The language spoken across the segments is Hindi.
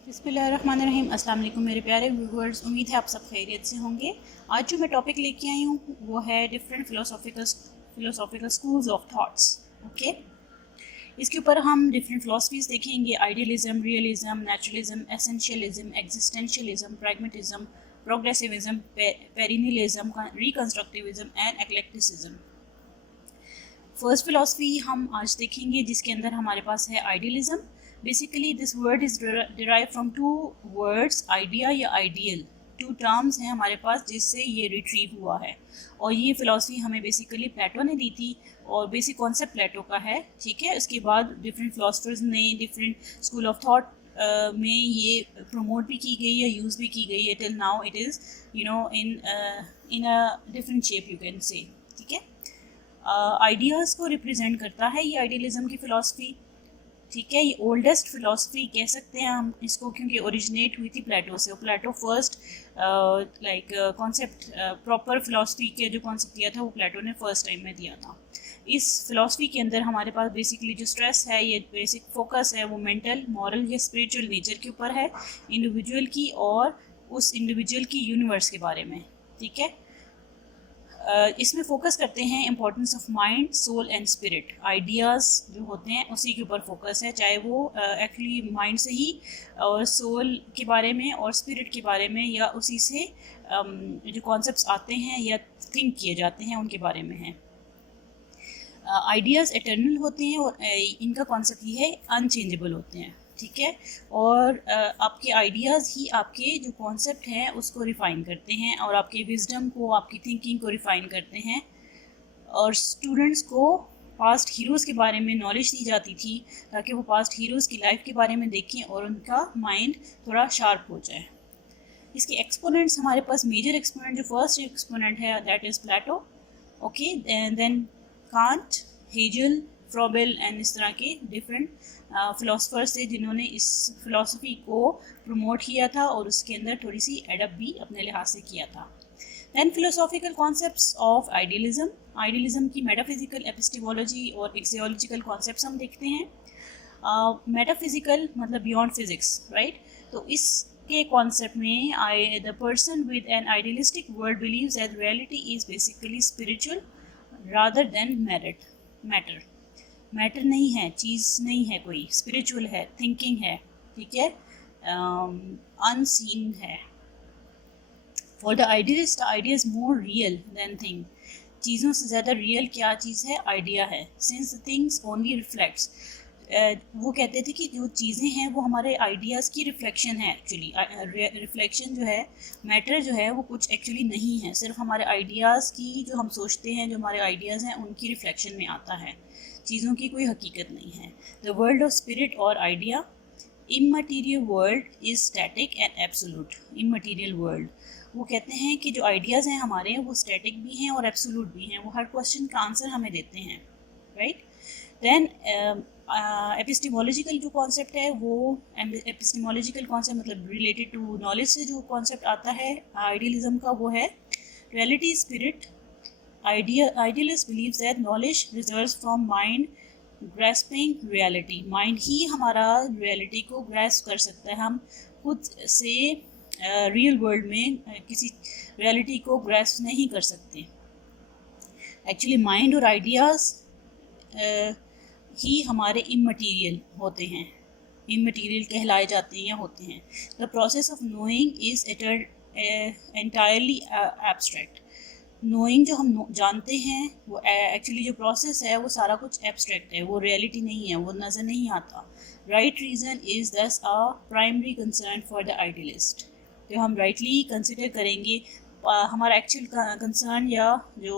बिस्मिल्लाहिर्रहमानिर्रहीम। अस्सलाम वालेकुम मेरे प्यारे व्यूअर्स, उम्मीद है आप सब खैरियत से होंगे। आज जो मैं टॉपिक लेके आई हूँ वो है different philosophical schools of thoughts. Okay, इसके ऊपर हम डिफरेंट फिलोसफीज देखेंगे: idealism, realism, naturalism, essentialism, existentialism, pragmatism, progressivism, perennialism, reconstructivism and eclecticism. First philosophy हम आज देखेंगे जिसके अंदर हमारे पास है idealism. Basically this word is derive from two words, idea या आइडियल। टू टर्म्स हैं हमारे पास जिससे ये रिट्रीव हुआ है, और ये फिलोसफी हमें बेसिकली प्लेटो ने दी थी, और बेसिक कॉन्सेप्ट प्लेटो का है। ठीक है, उसके बाद डिफरेंट फिलोसफर्स ने डिफरेंट स्कूल ऑफ थॉट में ये प्रमोट भी की गई है, यूज़ भी की गई है। Till now it is in a different shape you can say. ठीक है, आइडियाज़ को रिप्रेजेंट करता है ये आइडियलिज्म की फ़िलासफ़ी। ठीक है, ये ओल्डेस्ट फ़िलासफ़ी कह सकते हैं हम इसको, क्योंकि ओरिजिनेट हुई थी प्लेटो से। प्लेटो फर्स्ट कॉन्सेप्ट, प्रॉपर फ़िलासफ़ी के जो कॉन्सेप्ट दिया था वो प्लेटो ने फर्स्ट टाइम में दिया था। इस फ़िलासफ़ी के अंदर हमारे पास बेसिकली जो स्ट्रेस है, ये बेसिक फोकस है वो मेंटल, मॉरल या स्पिरिचुअल नेचर के ऊपर है, इंडिविजुअल की और उस इंडिविजुअल की यूनिवर्स के बारे में। ठीक है, इसमें फोकस करते हैं importance of mind, soul and spirit. Ideas जो होते हैं उसी के ऊपर फोकस है, चाहे वो एक्चुअली माइंड से ही और सोल के बारे में और स्पिरिट के बारे में, या उसी से जो कॉन्सेप्ट्स आते हैं या थिंक किए जाते हैं उनके बारे में है। आइडियाज़ एटर्नल होते हैं और इनका कॉन्सेप्ट ये है अनचेंजेबल होते हैं। ठीक है, और आपके आइडियाज़ ही आपके जो कॉन्सेप्ट हैं उसको रिफ़ाइन करते हैं, और आपके विजडम को, आपकी थिंकिंग को रिफ़ाइन करते हैं। और स्टूडेंट्स को पास्ट हीरोज़ के बारे में नॉलेज दी जाती थी ताकि वो पास्ट हीरोज़ की लाइफ के बारे में देखें और उनका माइंड थोड़ा शार्प हो जाए। इसके एक्सपोनेंट्स हमारे पास, मेजर एक्सपोनेंट जो फर्स्ट एक्सपोनेंट है that is Plato. Okay, then Kant, Hegel, Froebel and इस तरह के डिफरेंट फिलोसफर्स थे जिन्होंने इस फिलोसफी को प्रमोट किया था और उसके अंदर थोड़ी सी एडप भी अपने लिहाज से किया था। Then philosophical concepts of idealism. Idealism की मेटाफिजिकल, एपिस्टेमोलॉजी और एक्सियोलॉजिकल कॉन्सेप्ट्स हम देखते हैं। मेटाफिजिकल मतलब बियॉन्ड फिजिक्स, राइट। तो इसके कॉन्सेप्ट में the person with N idealistic world believes that reality is basically spiritual rather than matter. Matter नहीं है, चीज़ नहीं है कोई, स्पिरिचुअल है, थिंकिंग है। ठीक है, अनसीन है। For the idealist idea is more real than thing. चीज़ों से ज़्यादा रियल क्या चीज़ है? आइडिया है। Since the things only reflects, वो कहते थे कि जो चीज़ें हैं वो हमारे आइडियाज़ की रिफ्लेक्शन है। एक्चुअली रिफ्लेक्शन जो है, मैटर जो है वो कुछ एक्चुअली नहीं है, सिर्फ हमारे आइडियाज़ की, जो हम सोचते हैं, जो हमारे आइडियाज़ हैं उनकी रिफ्लेक्शन में आता है, चीज़ों की कोई हकीकत नहीं है। द वर्ल्ड ऑफ स्पिरिट और idea. Immaterial world is static and absolute. Immaterial world, वो कहते हैं कि जो आइडियाज़ हैं हमारे, वो स्टैटिक भी हैं और एब्सोल्यूट भी हैं, वो हर क्वेश्चन का आंसर हमें देते हैं, राइट। देन एपिस्टेमोलॉजिकल जो कॉन्सेप्ट है, वो एपिस्टेमोलॉजिकल कॉन्सेप्ट मतलब रिलेटेड टू नॉलेज से जो कॉन्सेप्ट आता है आइडियलिज्म का, वो है reality spirit. Idealist believes that knowledge results from mind grasping reality. Mind ही हमारा reality को grasp कर सकता है। हम खुद से real world में किसी reality को grasp नहीं कर सकते। Actually mind और ideas ही हमारे immaterial होते हैं, immaterial कहलाए जाते हैं या होते हैं। The process of knowing is entirely abstract. Knowing जो हम जानते हैं वो एक्चुअली जो प्रोसेस है वो सारा कुछ एब्स्ट्रैक्ट है, वो रियलिटी नहीं है, वो नज़र नहीं आता। राइट रीज़न इज़ दस a primary concern for the idealist. तो हम राइटली कंसिडर करेंगे, हमारा एक्चुअल कंसर्न या जो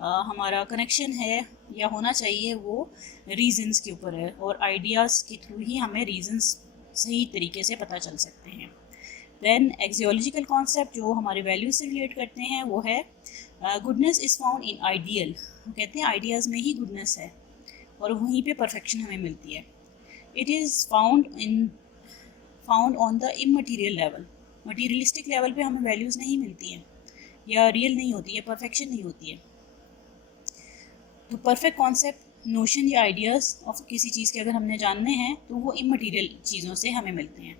हमारा कनेक्शन है या होना चाहिए वो रीजंस के ऊपर है, और आइडियाज़ के थ्रू ही हमें रीजंस सही तरीके से पता चल सकते हैं। देन एक्सियोलॉजिकल कॉन्सेप्ट जो हमारे वैल्यूज से रिलेट करते हैं वो है goodness is found in ideal. कहते हैं आइडियाज़ में ही गुडनेस है और वहीं पे परफेक्शन हमें मिलती है। It is found on the immaterial level. Materialistic level पे हमें वैल्यूज़ नहीं मिलती हैं या रियल नहीं होती है, परफेक्शन नहीं होती है। तो परफेक्ट कॉन्सेप्ट नोशन या आइडियाज़ ऑफ किसी चीज़ के अगर हमने जानने हैं तो वो इमटीरियल चीज़ों से हमें मिलते हैं।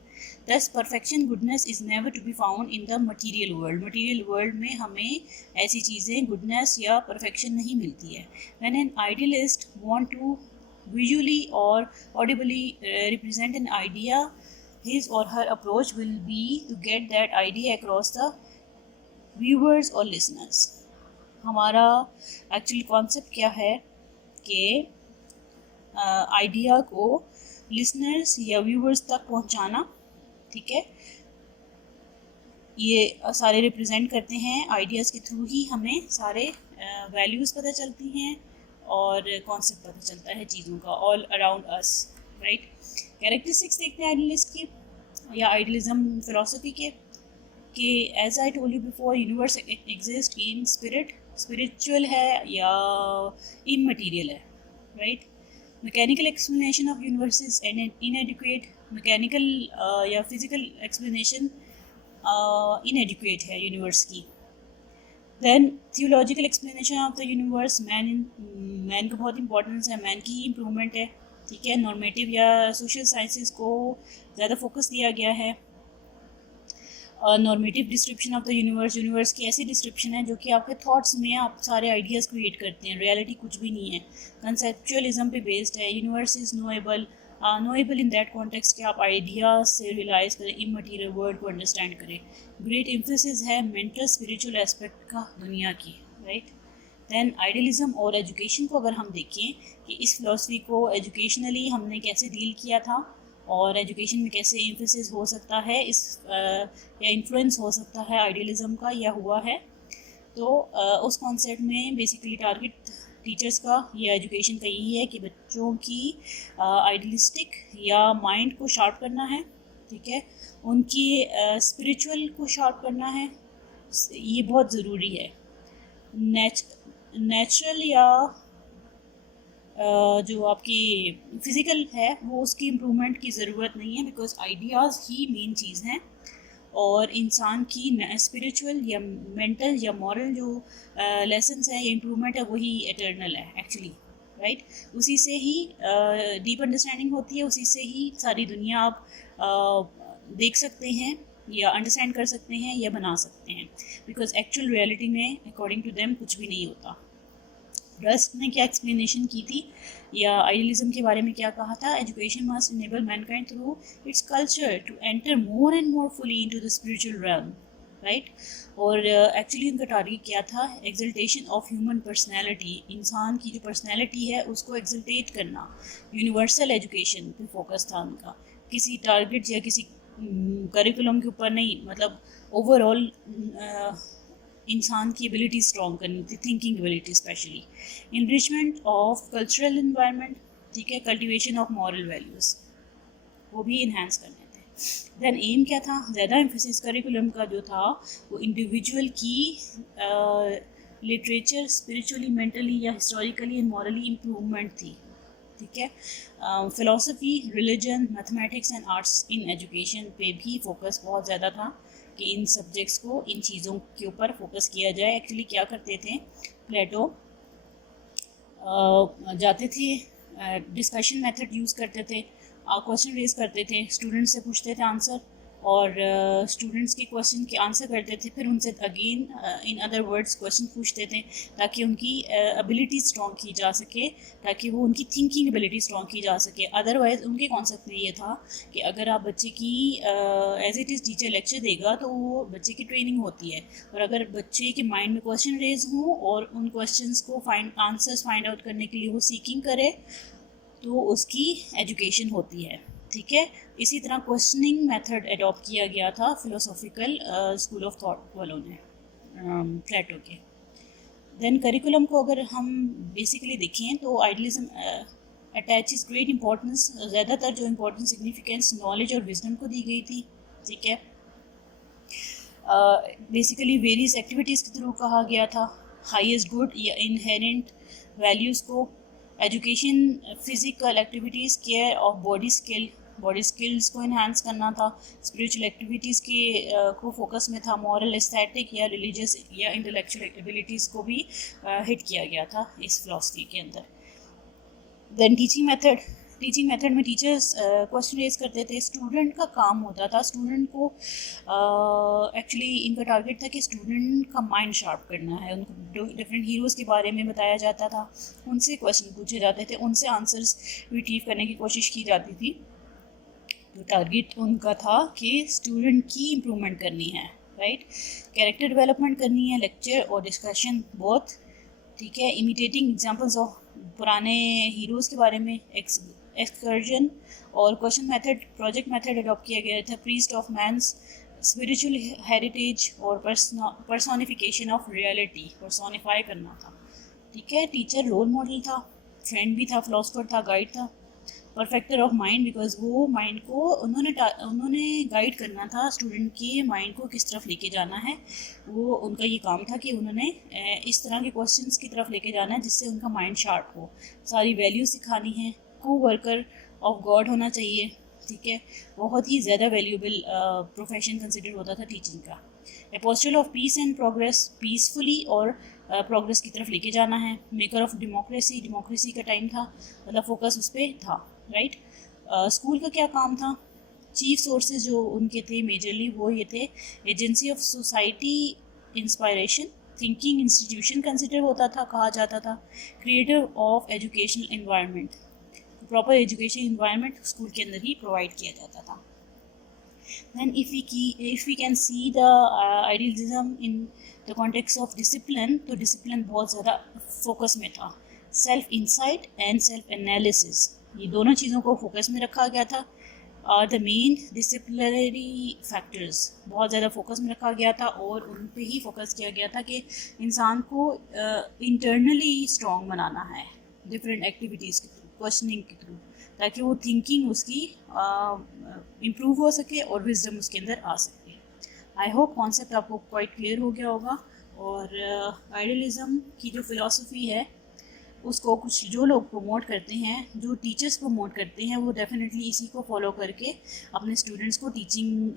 Thus perfection goodness is never to be found in the material world. Material world में हमें ऐसी चीज़ें गुडनेस या परफेक्शन नहीं मिलती है। When an idealist want to visually और audibly represent an idea, his or her approach will be to get that idea across the viewers or listeners। हमारा एक्चुअली कॉन्सेप्ट क्या है कि आइडिया को लिसनर्स या व्यूअर्स तक पहुंचाना, ठीक है। ये सारे रिप्रेजेंट करते हैं, आइडियाज़ के थ्रू ही हमें सारे वैल्यूज़ पता चलती हैं और कॉन्सेप्ट पता चलता है चीज़ों का all around us, right. Characteristics देखते हैं आइडियलिस्ट की या आइडियलिज्म फिलॉसफी के, कि as I told you before, universe exist in spirit, spiritual है या इमटीरियल है, right. Mechanical explanation of universe is inadequate. Mechanical या फिजिकल एक्सप्लेनेशन इनएडिक्वेट है यूनिवर्स की। Then theological explanation of the universe, man का बहुत इंपॉर्टेंस है, मैन की ही इम्प्रूवमेंट है, ठीक है। नॉर्मेटिव या सोशल साइंसेस को ज़्यादा फोकस दिया गया है। Normative description of the universe, universe की ऐसी डिस्क्रिप्शन है जो कि आपके थॉट्स में आप सारे आइडियाज़ क्रिएट करते हैं, रियलिटी कुछ भी नहीं है, कंसेप्चुअलिज्म पे बेस्ड है। Universe is knowable in that context कि आप आइडियाज़ से रियलाइज़ करें, इमटीरियल वर्ल्ड को अंडरस्टैंड करें। ग्रेट एम्फेसिस है मेंटल स्पिरिचुअल एस्पेक्ट का दुनिया की, राइट। दैन आइडियलिज्म और एजुकेशन को अगर हम देखें कि इस फिलॉसफी को एजुकेशनली हमने कैसे डील किया था और एजुकेशन में कैसे एम्फेसिस हो सकता है इस या इन्फ्लुएंस हो सकता है आइडियलिज्म का या हुआ है, तो उस कॉन्सेप्ट में बेसिकली टारगेट टीचर्स का या एजुकेशन का यही है कि बच्चों की आइडियलिस्टिक या माइंड को शार्प करना है, ठीक है, उनकी स्पिरिचुअल को शार्प करना है, ये बहुत ज़रूरी है। नेचुरल या जो आपकी फ़िज़िकल है वो उसकी इम्प्रूवमेंट की ज़रूरत नहीं है, बिकॉज आइडियाज़ ही मेन चीज़ हैं और इंसान की स्पिरिचुअल या मेंटल या मॉरल जो लेसन्स हैं या इम्प्रूवमेंट है वही एटर्नल है एक्चुअली, राइट। उसी से ही डीप अंडरस्टैंडिंग होती है, उसी से ही सारी दुनिया आप देख सकते हैं या अंडरस्टैंड कर सकते हैं या बना सकते हैं, बिकॉज एक्चुअल रियलिटी में अकॉर्डिंग टू देम कुछ भी नहीं होता। रस्ट ने क्या एक्सप्लेनेशन की थी या आइडियलिज्म के बारे में क्या कहा था? Education must enable mankind through its culture to enter more and more fully into the spiritual realm, right. और एक्चुअली उनका टारगेट क्या था? एक्सल्टेशन ऑफ ह्यूमन पर्सनैलिटी, इंसान की जो पर्सनैलिटी है उसको एक्सल्टेट करना। यूनिवर्सल एजुकेशन पे फोकस था उनका, किसी टारगेट या किसी करिकुलम के ऊपर नहीं, मतलब ओवरऑल इंसान की एबिलिटी स्ट्रॉन्ग करनी थी, thinking ability specially. Enrichment of cultural environment, ठीक है, कल्टिवेशन ऑफ मॉरल वैल्यूज़ वो भी इन्हांस करने थे। देन एम क्या था? ज़्यादा एम्फेसिस करिकुलम का जो था वो इंडिविजुअल की लिटरेचर, स्पिरिचुअली, मेंटली या हिस्टोरिकली एंड मॉरली इम्प्रूवमेंट थी, ठीक है। Philosophy, religion, mathematics and arts in education पे भी फोकस बहुत ज़्यादा था कि इन सब्जेक्ट्स को, इन चीज़ों के ऊपर फोकस किया जाए। एक्चुअली क्या करते थे प्लेटो, जाते थे, डिस्कशन मेथड यूज़ करते थे, क्वेश्चन रेज करते थे, स्टूडेंट से पूछते थे आंसर और स्टूडेंट्स के क्वेश्चन के आंसर करते थे, फिर उनसे again in other words question पूछते थे ताकि उनकी एबिलिटी स्ट्रॉन्ग की जा सके, ताकि वो उनकी थिंकिंग एबिलिटी स्ट्रॉन्ग की जा सके। अदरवाइज़ उनके कॉन्सेप्ट में ये था कि अगर आप बच्चे की as it is teacher lecture देगा तो वो बच्चे की ट्रेनिंग होती है, और अगर बच्चे के माइंड में क्वेश्चन रेज हों और उन क्वेश्चंस को आंसर्स फाइंड आउट करने के लिए वो सीकिंग करे तो उसकी एजुकेशन होती है, ठीक है। इसी तरह क्वेश्चनिंग मेथड अडॉप्ट किया गया था फिलोसॉफिकल स्कूल ऑफ थॉट वालों ने, प्लेटो के। देन करिकुलम को अगर हम बेसिकली देखें तो आइडियलिज्म अटैचेस ग्रेट इंपॉर्टेंस, ज़्यादातर जो इम्पोर्टेंट सिग्निफिकेंस नॉलेज और विजडम को दी गई थी, ठीक है। बेसिकली वेरियस एक्टिविटीज़ के थ्रू कहा गया था, हाईएस्ट गुड या इनहेरेंट वैल्यूज़ को, education, physical activities, care of body skills को इन्हांस करना था, स्पिरिचुअल एक्टिविटीज़ के को फोकस में था, मॉरल, एस्थेटिक या रिलीजियस या इंटेलेक्चुअल एबिलिटीज़ को भी हिट किया गया था इस फिलॉसफी के अंदर। देन टीचिंग मेथड में टीचर्स क्वेश्चन रेज करते थे, स्टूडेंट का काम होता था, स्टूडेंट को एक्चुअली इनका टारगेट था कि स्टूडेंट का माइंड शार्प करना है, उनको डिफरेंट हीरोज़ के बारे में बताया जाता था, उनसे क्वेश्चन पूछे जाते थे, उनसे आंसर्स रिट्रीव करने की कोशिश की जाती थी। तो टारगेट उनका था कि स्टूडेंट की इम्प्रूवमेंट करनी है, राइट, कैरेक्टर डेवलपमेंट करनी है, लेक्चर और डिस्कशन बहुत, ठीक है, इमिटेटिंग एग्जांपल्स ऑफ पुराने हीरोज़ के बारे में, एक्सकर्जन और question method, project method adopt किया गया था, priest of man's spiritual heritage और पर्सोनिफिकेशन ऑफ रियलिटी, पर्सोनिफाई करना था, ठीक है। टीचर रोल मॉडल था, फ्रेंड भी था, फिलोसफर था, गाइड था, परफेक्टर ऑफ माइंड, बिकॉज वो माइंड को उन्होंने गाइड करना था, स्टूडेंट के माइंड को किस तरफ लेके जाना है, वो उनका ये काम था कि उन्होंने इस तरह के क्वेश्चंस की तरफ लेके जाना है जिससे उनका माइंड शार्प हो, सारी वैल्यू सिखानी है, को वर्कर ऑफ गॉड होना चाहिए, ठीक है, बहुत ही ज़्यादा वैल्यूबल प्रोफेशन कंसिडर होता था टीचिंग का। Apostle of peace and progress, peacefully और प्रोग्रेस की तरफ लेके जाना है, मेकर ऑफ डेमोक्रेसी का टाइम था, मतलब फोकस उस पर था, राइट। स्कूल का क्या काम था, चीफ सोर्सेज जो उनके थे मेजरली वो ये थे, agency of society inspiration, thinking institution consider होता था, कहा जाता था, creator of educational environment, proper education environment school के अंदर ही प्रोवाइड किया जाता था। Then if we can see the idealism in the context of discipline, तो discipline बहुत ज़्यादा फोकस में था, self insight and self analysis, ये दोनों चीज़ों को फोकस में रखा गया था, are the main disciplinary factors, बहुत ज़्यादा फोकस में रखा गया था और उन पे ही फोकस किया गया था कि इंसान को इंटरनली स्ट्रॉन्ग बनाना है, डिफरेंट एक्टिविटीज़ के थ्रू, क्वेश्चनिंग के थ्रू, ताकि वो थिंकिंग उसकी इम्प्रूव हो सके और विजडम उसके अंदर आ सके। आई होप कॉन्सेप्ट आपको क्वाइट क्लियर हो गया होगा। और आइडियलिज़म की जो फ़िलासफ़ी है उसको कुछ जो लोग प्रमोट करते हैं, जो टीचर्स प्रमोट करते हैं, वो डेफिनेटली इसी को फॉलो करके अपने स्टूडेंट्स को टीचिंग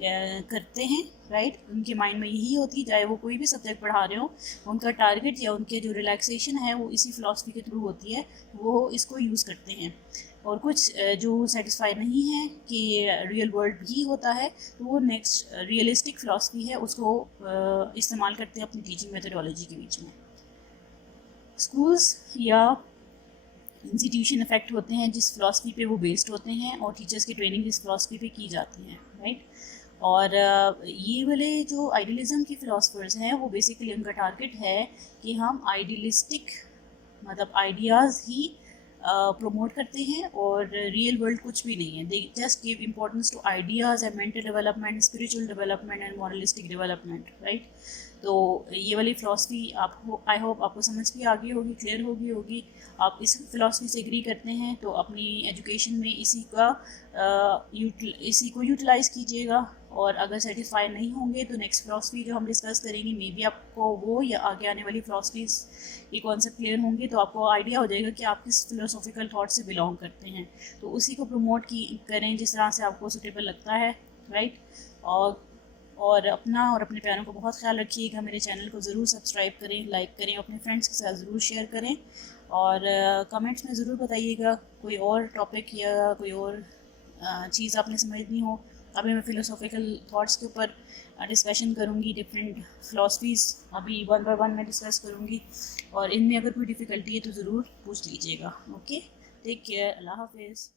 करते हैं, राइट। उनके माइंड में यही होती है, चाहे वो कोई भी सब्जेक्ट पढ़ा रहे हो, उनका टारगेट या उनके जो रिलैक्सेशन है वो इसी फ़िलासफ़ी के थ्रू होती है, वो इसको यूज़ करते हैं। और कुछ जो सेटिस्फाई नहीं है कि रियल वर्ल्ड भी होता है, तो वो नेक्स्ट रियलिस्टिक फ़िलासफ़ी है उसको इस्तेमाल करते हैं अपनी टीचिंग मेथडोलॉजी के बीच में। स्कूल्स या इंस्टीट्यूशन इफेक्ट होते हैं जिस फ़िलासफ़ी पे वो बेस्ड होते हैं, और टीचर्स की ट्रेनिंग इस फ़िलासफ़ी पे की जाती है, राइट। और ये वाले जो आइडियलिज़म के फ़िलासफ़र्स हैं वो बेसिकली उनका टारगेट है कि हम आइडियलिस्टिक मतलब आइडियाज़ ही प्रमोट करते हैं और रियल वर्ल्ड कुछ भी नहीं है। They just give importance to ideas and mental development, spiritual development and moralistic development, right. तो ये वाली फ़िलासफ़ी आपको, आई होप आपको समझ भी आ गई होगी, क्लियर होगी। आप इस फ़िलासफ़ी से एग्री करते हैं तो अपनी एजुकेशन में इसी को यूटिलाइज़ कीजिएगा, और अगर सेटिस्फाई नहीं होंगे तो नेक्स्ट फ़िलासफ़ी जो हम डिस्कस करेंगे मे बी आपको वो या आगे आने वाली फ़िलासफ़ीज़ ये कॉन्सेप्ट क्लियर होंगे तो आपको आइडिया हो जाएगा कि आप किस फ़िलोसॉफिकल थॉट से बिलोंग करते हैं, तो उसी को प्रमोट करें जिस तरह से आपको सूटेबल लगता है, राइट। और अपना और अपने प्यारों को बहुत ख्याल रखिएगा। मेरे चैनल को ज़रूर सब्सक्राइब करें, लाइक करें, अपने फ्रेंड्स के साथ ज़रूर शेयर करें, और कमेंट्स में ज़रूर बताइएगा कोई और टॉपिक या कोई और चीज़ आपने समझनी हो। अभी मैं फ़िलोसॉफिकल थॉट्स के ऊपर डिस्कशन करूँगी, डिफरेंट फ़िलासफ़ीज़ अभी वन बाय वन मैं डिस्कस करूँगी, और इनमें अगर कोई डिफ़िकल्टी है तो ज़रूर पूछ लीजिएगा। ओके, टेक केयर, अल्लाह हाफिज़।